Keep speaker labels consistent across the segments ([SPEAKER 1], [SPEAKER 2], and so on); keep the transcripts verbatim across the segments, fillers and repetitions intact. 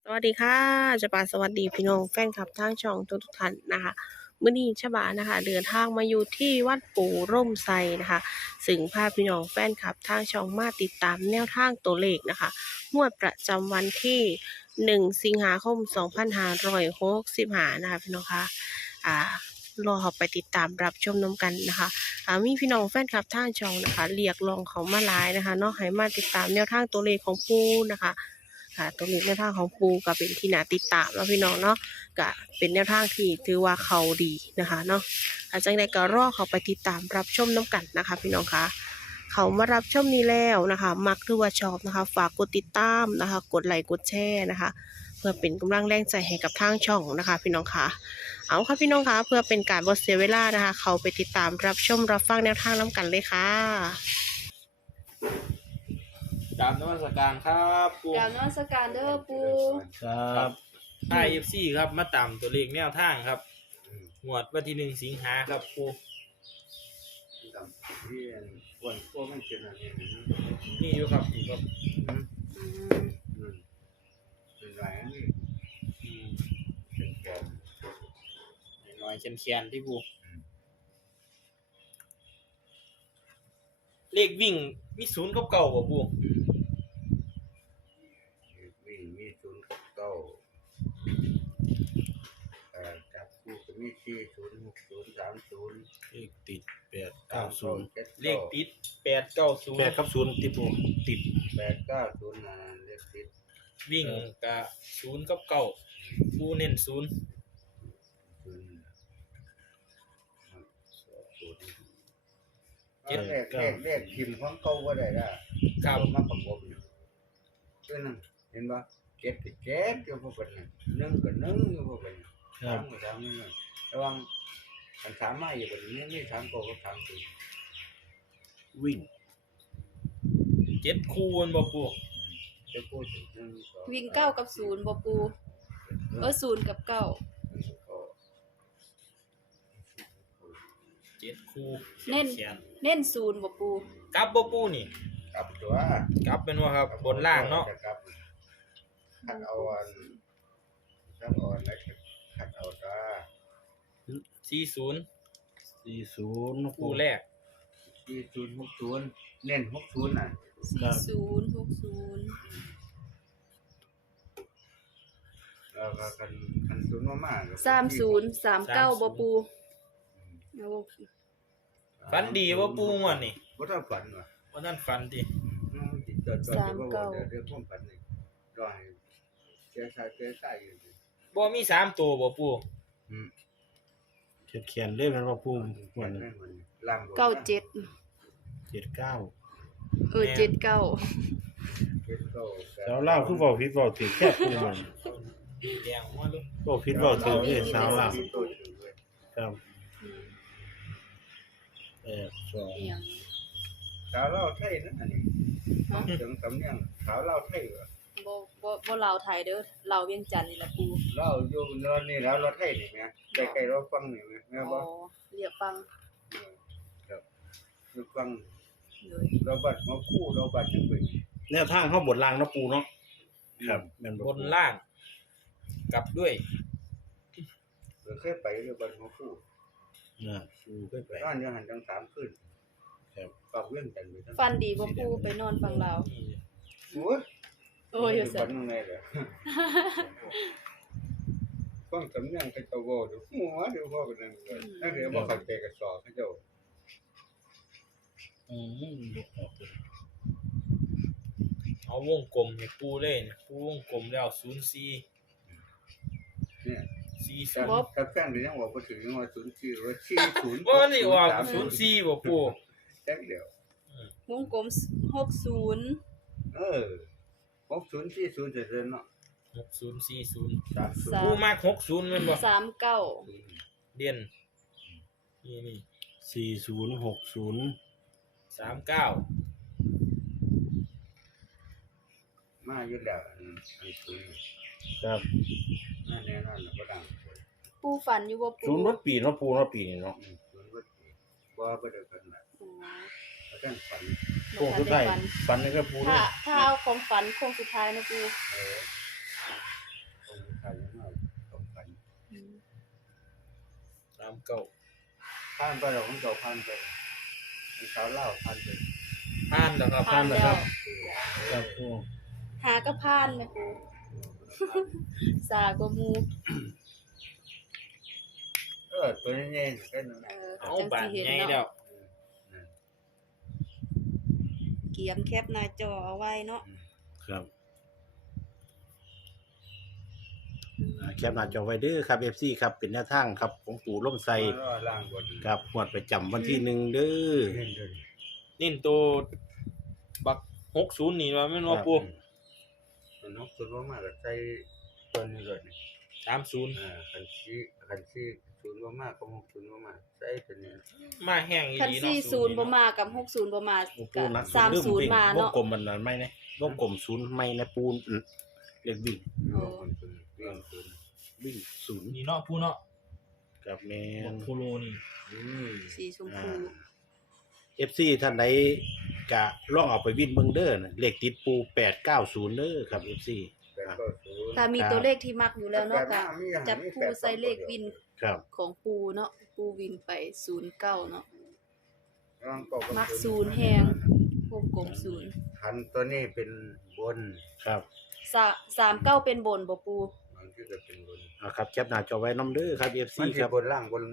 [SPEAKER 1] สวัสดีค่ะจะปาสวัสดีพี่น้องแฟนคลับทางช่องทุกๆท่านนะคะมื้อนี้ฉบานะคะเดินทางมาอยู่ที่วัดปู่ร่มไทรนะคะซึ่งพาพี่น้องแฟนคลับทางช่องมาติดตามแนวทางตัวเลขนะคะงวดประจำวันที่หนึ่งสิงหาคมสองพันห้าร้อยหกสิบห้านะคะพี่น้องคะอ่ารอไปติดตามรับชมน้ำกันนะคะอ่ามีพี่น้องแฟนคลับทางช่องนะคะเรียกร้องเขามาหลายนะคะเนาะให้มาติดตามแนวทางตัวเลขของปู่นะคะ ค่ะตรงนี้แนวทางของปูก็เป็นที่น่าติดตามแล้วพี่น้องเนาะก็เป็นแนวทางที่ถือว่าเขาดีนะคะเนาะอาจารย์ใดก็รอเขาไปติดตามรับชมน้ำกันนะคะพี่น้องคะเขามารับชมนี้แล้วนะคะมักหรือว่าชอบนะคะฝากกดติดตามนะคะกดไลค์กดแชร์นะคะเพื่อเป็นกำลังแรงใจให้กับทางช่องนะคะพี่น้องคะเอาค่ะพี่น้องคะเพื่อเป็นการบ่เสียเวลานะคะเขาไปติดตามรับชมรับฟังแนวทางน้ำกันเลยค่ะ
[SPEAKER 2] กราบนมัสการครับปู
[SPEAKER 3] กล่าวนมัสการเด้อปู
[SPEAKER 2] ครับไอเอฟซีครับมาตามตัวเลขแนวทางครับงวดวันที่หนึ่งสิงหาครับปูนี่อยู่ครับอยู่ครับอืมน้อยเชียนเชียนที่ปูเลขวิ่งมีศูนย์กับเก่าป่ะปู
[SPEAKER 4] วิ่งมีศูนย์เก้าเอ่อจับคู่ก็มีสี่ศูนย์หกศูนย์สามศูนย์
[SPEAKER 5] เลขติดแปดเก้าศูนย์
[SPEAKER 4] เจ็ด
[SPEAKER 2] เลขติดแปดเก้าศูน
[SPEAKER 5] แปด
[SPEAKER 2] ย์
[SPEAKER 5] กับศูนย์ติดปูติด
[SPEAKER 4] แปดเก้าศูนย์นะเลขติด
[SPEAKER 2] วิ่งกับศูนย์กับเก่าปูเน้นศูนย์
[SPEAKER 4] ศูนย์ศูนย์
[SPEAKER 2] เจ็ด
[SPEAKER 4] เลขเลขเลขพิมพ์ของเก่าก็ได้ละ
[SPEAKER 2] ครับ
[SPEAKER 4] มาประกบอยู่เจ้านั่นเห็นปะเจ็ดกับเจ็ดอยู่พวกกันนั่นหนึ่งกับหนึ่งอยู่พวกกัน
[SPEAKER 5] ครั
[SPEAKER 4] สา
[SPEAKER 5] บ
[SPEAKER 4] มกับสามนี่นั่นระวังมันสามมาอยู่บนนี้ไม่สามโกกับสามศูนย์
[SPEAKER 5] วิ่ง
[SPEAKER 2] เจ็ดคูณบ่ปู
[SPEAKER 4] จะพูดถึงหนึ่งสอง
[SPEAKER 3] วิ่งเก้ากับศูนย์บ่ปูเออศูนย์กับเก้า
[SPEAKER 2] เจ็ดคู
[SPEAKER 3] เน้น
[SPEAKER 2] เขียน
[SPEAKER 3] เน้นศูนย์บ่ปู
[SPEAKER 2] กลับบ่ปูนี่
[SPEAKER 4] กลับตัว
[SPEAKER 2] กลับเป็นว่าครับบนล่างเนาะ
[SPEAKER 4] กลับขัดเอาอันขัดเอาอันแล้วขัดเอาตา
[SPEAKER 2] สี่ศูนย์
[SPEAKER 5] สี่ศูนย์ปู
[SPEAKER 2] คู่แรก
[SPEAKER 4] ที่ศูนย์หกศูนย์เน้นหกศูนย์น่ะ
[SPEAKER 3] สี่ศูนย์หกศูนย์
[SPEAKER 4] แล้วก็คันคันศูนย์มากๆ
[SPEAKER 3] สามศูนย์สามเก้าบ่ปูเอา
[SPEAKER 2] ฝันดีว่าปูงวดนี่
[SPEAKER 4] บ่ต้องฝันว่ะ
[SPEAKER 2] ว่านั่นฝันดี
[SPEAKER 4] อืมติดจอดจอดเดี๋ยวบ่บอกเดี๋ยวเดี๋ยวผมฝันนี่รอให้เสียชายเสียชายอยู่ดิ
[SPEAKER 2] บ่มีสามตัวบ่ปู
[SPEAKER 4] อืม
[SPEAKER 5] เขียนเขียนเลขมันว่าปู
[SPEAKER 4] ฝั
[SPEAKER 5] วัน
[SPEAKER 4] น
[SPEAKER 5] นี้
[SPEAKER 4] แม่นวันนี้ล่างบน
[SPEAKER 3] เก้าเจ็ด
[SPEAKER 5] เจ็ดเก้า
[SPEAKER 3] เออเจ็ดเก้า
[SPEAKER 4] เจ็ดเก้าแปด
[SPEAKER 5] สาวเล่าวคือบอกผิดบอกถือแค่ปูมัน
[SPEAKER 2] แดงว่าลูก
[SPEAKER 5] บอกผิดบอกถือที่สาวเล่าว
[SPEAKER 4] ที่โตถึงเว้ย
[SPEAKER 5] ครับแปดสอง
[SPEAKER 3] เอียง
[SPEAKER 4] สาวเล่าไทยนั่นน่ะนี่ถึงสำเนียงสาวเล่าไทยว่ะ
[SPEAKER 3] บ่บ่บ่ลาวไทยเด้อลาวเวียงจันทน์นี่ล่ะปู
[SPEAKER 4] เล่าอยู่นอนนี่แล้วเราไทยนี่แม่ใกล้ๆเราฟังนี่แม่แม่
[SPEAKER 3] อ๋
[SPEAKER 4] บ่
[SPEAKER 3] อเรียกฟัง
[SPEAKER 4] ครับอยู่ฟัง
[SPEAKER 3] เลย
[SPEAKER 4] เราบัดมาคู่เราบัดจังเป็น
[SPEAKER 5] แนวทางเข้าบทลางเนาะปูเนาะครับแม่น
[SPEAKER 2] บนล่าง กลับด้วย
[SPEAKER 4] เราเคยไปเราบัดมาคู่
[SPEAKER 5] นะปูขึ้นไป
[SPEAKER 4] นอนอยู่หันจังสามคืน
[SPEAKER 5] ครับ
[SPEAKER 4] ฝากเรื่องกันไปทั้ง
[SPEAKER 3] ฟันดีบ่ปูไปนอนฟังลาว
[SPEAKER 4] โอ้ย
[SPEAKER 3] โอ้ยอยู่
[SPEAKER 4] สั
[SPEAKER 3] ซั่
[SPEAKER 4] น
[SPEAKER 3] น
[SPEAKER 4] ไงล่ะฟังสำเนียงเขาเจ้าเว้าดูหัวเดี๋ยวพ่อกันนั่นเลยถ้าเดี๋ยวบ่เข้าใจก็สอบเขาเจ้า
[SPEAKER 5] อืม
[SPEAKER 2] เอาวงกลมให้ปูเลยเนี่ยปูวงกลมแล้วศูนย์สี่
[SPEAKER 4] เนี่ย
[SPEAKER 2] สี่
[SPEAKER 4] ถ้า
[SPEAKER 2] ศูนย์
[SPEAKER 4] ถ้าแฟนเดี๋ยวยังว่าบ่ถึงยังว่าศูนย์สี่หรือว่าสี่ศูนย์
[SPEAKER 2] บ่นี่ว่าศูนย์สี่บ่ปู
[SPEAKER 4] แจ็คเดียว
[SPEAKER 3] วงกลมหกศูนย์
[SPEAKER 4] เออหกศูนย์สี่ศูนย์เสร็จแล้วเนาะ
[SPEAKER 2] หกศูนย์สี่ศูนย์
[SPEAKER 4] สามศูน
[SPEAKER 3] สา
[SPEAKER 4] ย์
[SPEAKER 2] ปูมากหกศูนย์แม่นบ่
[SPEAKER 3] สามเก้า
[SPEAKER 2] เด่นนี่นี่
[SPEAKER 5] สี่ศูนย์หกศูนย์
[SPEAKER 2] สามเก้า
[SPEAKER 4] มาอยู่แล้วอันอันศูนย์
[SPEAKER 5] ครับ
[SPEAKER 4] นั่นแน่นอนน่ะบ่ดัง
[SPEAKER 3] ปูฝันอยู่บ่ปู
[SPEAKER 5] ศูนย์วัดปีเนาะปูเนาะปีนี้เนาะ
[SPEAKER 4] อืมศูนย์บ่ดีบ่บ่ได้กันน่ะ
[SPEAKER 3] อ๋อ
[SPEAKER 4] ก็ต้องฝัน
[SPEAKER 5] โค้งสุดท้ายฝันนี่ก็ปู
[SPEAKER 3] ถ้า
[SPEAKER 5] เนาะ
[SPEAKER 3] ถ้าเอาของฝันโค้งสุดท้ายนะปู
[SPEAKER 4] เออ
[SPEAKER 2] ามเก้า
[SPEAKER 4] ผ่านไปแล้วของเจ้าผ่านไปของสาวเล่าวผ่านไป
[SPEAKER 2] ผ่านแล้วครับ
[SPEAKER 3] ผ่านแล้ว
[SPEAKER 5] ครับปู
[SPEAKER 3] หาก็ผ่านนะปู สากว่าหมู
[SPEAKER 4] เออตัวนี้เองก็นั่นแห
[SPEAKER 3] เอ
[SPEAKER 4] ละ
[SPEAKER 3] อ
[SPEAKER 2] เอา
[SPEAKER 3] จัง
[SPEAKER 2] บา
[SPEAKER 3] สิ
[SPEAKER 2] น
[SPEAKER 3] เห็น
[SPEAKER 2] ใหญ่แล้
[SPEAKER 3] เนาะ
[SPEAKER 2] ว
[SPEAKER 3] เกียมแคปหน้าจอเอาไว้เนาะ
[SPEAKER 5] ครับอ่าแคปหน้าจอไว้เด้อครับ เอฟ ซี ครับเป็นแนวทางครับของปู่ร่มไทร
[SPEAKER 4] แล้วล่างบน
[SPEAKER 5] ครับงวดประจำวันที่หนึ่งเด้อ
[SPEAKER 4] เห็นเลย
[SPEAKER 2] นี่ตัวบักหกศูนย์นี่ว่าแม่นว่าปู
[SPEAKER 4] มันนกสุดว่ามากกับใจตัวนี้เลยนี่
[SPEAKER 2] สามศูนย์
[SPEAKER 4] อ่าคันชี้คันชี้ศูนย์ว่ามากก็หกศูนย์ว่ามากใจตัวนี้
[SPEAKER 2] มาแห้งอี
[SPEAKER 3] คัน
[SPEAKER 2] หลีเนาะ
[SPEAKER 3] สี่ศูนย์บ่มากับหกศูนย์บ่มา
[SPEAKER 5] ปู
[SPEAKER 3] กับ
[SPEAKER 5] นัก
[SPEAKER 3] สามศูนย์มาว
[SPEAKER 5] ง
[SPEAKER 3] เนาะ
[SPEAKER 5] กลมมันนั้นไหมเนี่ย วงกลมศูนย์ไม่นะปูนอืมเรียกวิ่ง
[SPEAKER 3] โอ้
[SPEAKER 4] คนศูนย์เรื่องศูนย์
[SPEAKER 5] วิ่งศูนย์
[SPEAKER 2] นี่เนาะปูเนาะ
[SPEAKER 5] กับแม
[SPEAKER 2] บั
[SPEAKER 5] น
[SPEAKER 2] กโคโลนี่
[SPEAKER 4] อืม
[SPEAKER 3] สีชมพู
[SPEAKER 5] เอฟซีท่านใดกะลองเอาไปวิ่งเบิ่งเด้อนะเลขติดปูแปดเก้าศูนย์เด้อครับเอฟซี
[SPEAKER 4] แล้วก็ศูนย์
[SPEAKER 3] ถ้ามีตัวเลขที่มักอยู่แล้วเนาะก็
[SPEAKER 4] แต่มีอย่าง
[SPEAKER 3] จับ
[SPEAKER 4] มี
[SPEAKER 3] คู่
[SPEAKER 4] แปด
[SPEAKER 3] ใส่เลขวิน
[SPEAKER 5] ครับ
[SPEAKER 3] ของปูเนาะปูวินไปศูนย์เก้าเนาะ
[SPEAKER 4] ลองตกบ
[SPEAKER 3] มักศูนย์แฮงวงกลมศูนย์
[SPEAKER 4] คันตัวนี้เป็นบน
[SPEAKER 5] ครับ
[SPEAKER 3] สาสามเก้าเป็นบนบ่ปู
[SPEAKER 4] บางทีก็เป็นบน
[SPEAKER 5] เอาครับแคปหน้าจอไว้น้ำเด้อครับเอฟ
[SPEAKER 4] มั
[SPEAKER 5] ซี
[SPEAKER 4] น
[SPEAKER 5] ค
[SPEAKER 4] สิ
[SPEAKER 5] รับบ
[SPEAKER 4] นล่างบน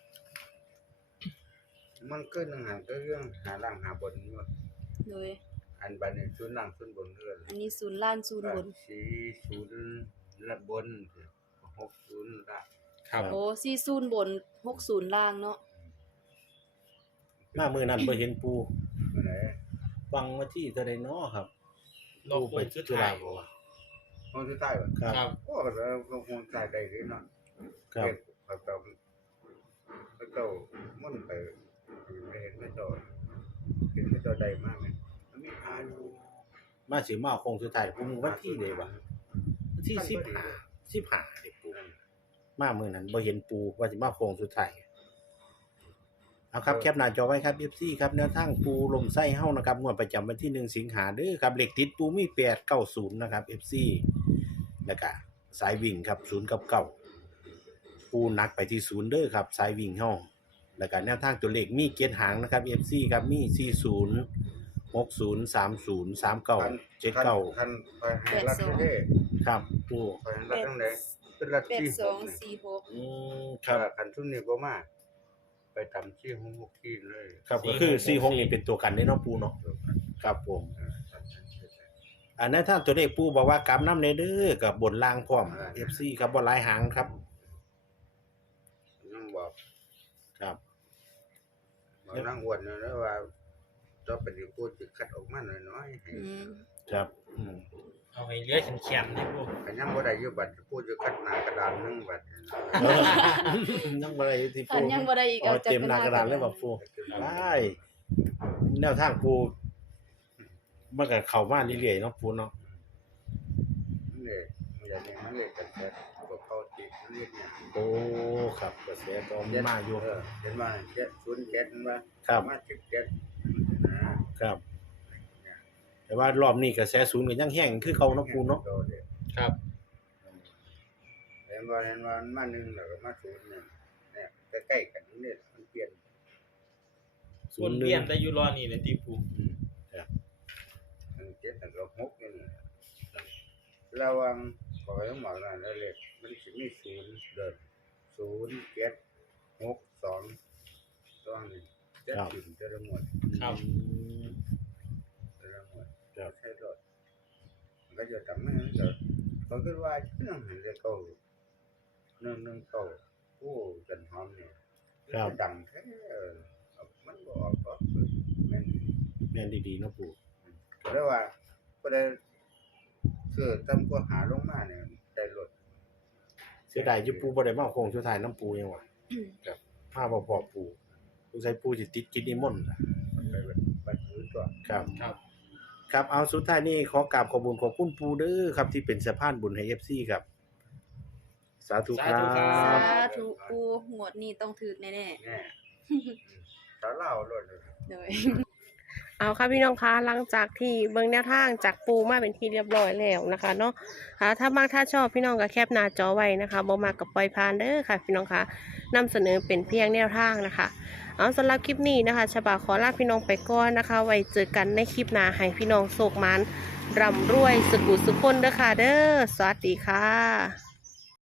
[SPEAKER 4] มันขึ้นหาก็เรื่องหาล่างหาบนนี่ว่า
[SPEAKER 3] โดย
[SPEAKER 4] อันบัดนี้ศูนย์ล่างศูนย์บนเรื่อย
[SPEAKER 3] อันนี้ศูนย์ล่างศูนย์บน
[SPEAKER 4] สี่ศูนย์ละบนหกศูนย์ละ
[SPEAKER 2] ครับ
[SPEAKER 3] โอ้สี่ศูนย์บนหกศูนย์ล่างเนาะ
[SPEAKER 5] มามือนั้นบ่เห็นปู
[SPEAKER 4] อันไหน
[SPEAKER 5] ฟังมาที่เท่าใดเนาะครับ
[SPEAKER 2] รอบ
[SPEAKER 5] ปู
[SPEAKER 2] โค
[SPEAKER 5] ไป
[SPEAKER 2] งสุด
[SPEAKER 5] จุ
[SPEAKER 2] ท้า
[SPEAKER 5] ฬาย บ่วะ
[SPEAKER 4] ห้องที่ใต้บ่
[SPEAKER 5] ครับ
[SPEAKER 2] ครับ
[SPEAKER 4] โอ้ก็เราคงใต้ได้เลยเนาะ
[SPEAKER 5] ครับ
[SPEAKER 4] เฮ็ดเขาเจ้าเขาเจ้ามุ่นไปไม่เห็นไม่เจ้าเห็นไม่เจ้าใดมากเลยมันมีอาอยู่
[SPEAKER 5] มาสิมาเอาโคงสุดท้ายปูวันที่ใดวะวันที่สิบห้าสิบห้าเด็กปูมามือนั้นบ่เห็นปูว่าสิมาโคงสุดท้ายเอาครับแคปหน้าจอไว้ครับ เอฟ ซี ครับแนวทางปูลมไส้เฮานะครับงวดประจำวันที่หนึ่งสิงหาเด้อครับเลขติดปูมีแปดเก้าศูนย์นะครับ เอฟ ซี แล้วก็สายวิ่งครับศูนย์กับเก้าปูหนักไปที่ศูนย์เด้อครับสายวิ่งเฮาแล้วก็แนวทางตัวเลขมีเกียรหางนะครับ เอฟ ซี ครับมีสี่ศูนย์ หกศูนย์ สามศูนย์ สามเก้า เจ็ดเก้า
[SPEAKER 4] คันไปให้รัดเด้
[SPEAKER 5] ครับปู
[SPEAKER 4] ไปให้รัดทั้งไหนเป็นรัด
[SPEAKER 3] แปด
[SPEAKER 4] ที่
[SPEAKER 3] สองสี่หก
[SPEAKER 5] อืมค
[SPEAKER 4] ครั
[SPEAKER 5] รั
[SPEAKER 4] บบ คันทุนนี้บ่มาไปทำที่ห้องหกที่เลย
[SPEAKER 5] ครับก็คือสี่หกนี่เป็นตัวกันได้เนาะปูเนาะครับผม
[SPEAKER 4] เออทำทันทีเลย
[SPEAKER 5] อันนั้นถ้าตัวเลขปูบอกว่ากำน้ำในเด้อกับบนล่างพร้อม เอฟ ซี ครับบ่หลายหางครับ
[SPEAKER 4] นั่งบอก
[SPEAKER 5] ครับ
[SPEAKER 4] บอกนั่งอวดนะว่าจะเป็นพูดจะคัดออกมาหน่อยๆให้
[SPEAKER 3] อืม
[SPEAKER 5] ครับอืม
[SPEAKER 2] เอาให้เหลือแข็งๆนี่ปู
[SPEAKER 4] คันยังบ่ได้อยู่บัดพูดจะคัดหน้ากระดานหนึงบัด
[SPEAKER 5] ยังบ่ได้ที่
[SPEAKER 3] คั
[SPEAKER 5] ปู
[SPEAKER 3] นยังบ่ได้อีก
[SPEAKER 5] เอา
[SPEAKER 3] เอาจัก
[SPEAKER 5] เต็มหน้ากระดานเลยบ่ปูได้แนวทางปูมันก็เข้ามาเรื่อยๆเนาะปูเนาะ
[SPEAKER 4] นี่อย่างนี้มันเลยกันแค่บ่เข้าติเรียกเนี่ย
[SPEAKER 5] โอ้ครับกระแสก็มาอยู่
[SPEAKER 4] เออเห็นว่าเจ็ดศูนย์เจ็ดมันว่า
[SPEAKER 5] ครับ
[SPEAKER 4] มาสิบเจ็ดนะครับ
[SPEAKER 5] แต่ว่ารอบนี้กระแสศูนย์ก็ยังแห้งคือเก่าเนาะปูเนาะ
[SPEAKER 2] ครับ
[SPEAKER 4] เห็นว่าเห็นว่ามันมาหนึ่งแล้วก็มาศูนย์เนี่ยเนี่ยใกล้ๆกันนี่มันเปลี่ยน
[SPEAKER 2] ส่วนเปลี่ยนได้อยู่รอนี่เลยที่ปู
[SPEAKER 4] หนึ่งเจ็ดหนึ่งก็หกนี่นะระวังขอให้หมอนั่นแล้วเลยมันสิมีศูนย์เดินศูนย์เจ็ดหกสองต้องนี่เจ็ดถึงจะละหมด
[SPEAKER 2] ครับ
[SPEAKER 4] จะละหมด
[SPEAKER 5] ครับ
[SPEAKER 4] ใช่รถมันก็จะทำให้มันเกิดเขาคิดว่าเครื่องหันจะเก่าหนึ่งหนึ่งเก่าโอ้จันหอมเนี่ย
[SPEAKER 5] ครับ
[SPEAKER 4] ดังแท้เออมันบออกก็แม่น
[SPEAKER 5] แม่นดีๆเนาะปู
[SPEAKER 4] ก็เลยว่าก็ได้คือตำก็หาลงมาเนี่ยได้รถ
[SPEAKER 5] เสียดายอยู่ปูบ่ได้มาเอาโคงสุดท้ายน้ำปูยังวะครับมาบ่พอปูสงสัยปูสิติดกินนิมนต์น่ะ
[SPEAKER 4] มันไปบัดบัดถือตัว
[SPEAKER 5] ครับ
[SPEAKER 2] ครับ
[SPEAKER 5] ครับเอาสุดท้ายนี้ขอกราบขอบคุณขอบคุณปูเด้อครับที่เป็นสะพานบุญให้ เอฟ ซี ครับ สาธุครั
[SPEAKER 2] สาธุครับ บ
[SPEAKER 3] สาธุปูงวดนี้ต้องถึกแน่
[SPEAKER 4] แน่สาเล่ารถเลย
[SPEAKER 3] ๆโดย
[SPEAKER 1] เอาค่ะพี่น้องคะหลังจากที่เบิ่งแนวทางจากปูมาเป็นที่เรียบร้อยแล้วนะคะเนาะค่ะถ้ามากถ้าชอบพี่น้องก็แคปหน้าจอไว้นะคะบ่มากกับปล่อยผ่านเด้อค่ะพี่น้องคะนำเสนอเป็นเพียงแนวทางนะคะเอาสำหรับคลิปนี้นะคะฉบาขอลาพี่น้องไปก่อนนะคะ ไว้เจอกันในคลิปหน้าให้พี่น้องโศกมันร่ำรวยสุขุสุขคนเด้อค่ะเด้อสวัสดีค่ะ